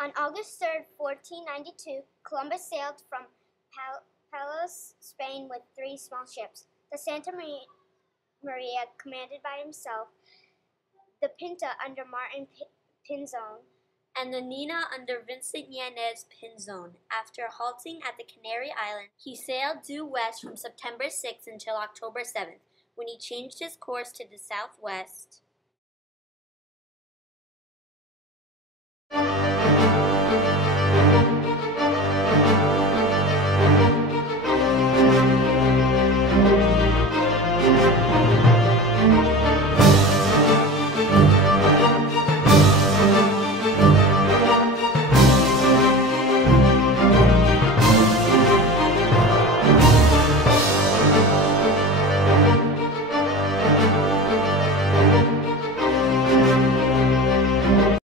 On August 3rd, 1492, Columbus sailed from Palos, Spain with 3 small ships: the Santa Maria, commanded by himself, the Pinta under Martin Pinzon, and the Nina under Vincent Yanez Pinzon. After halting at the Canary Islands, he sailed due west from September 6th until October 7th, when he changed his course to the southwest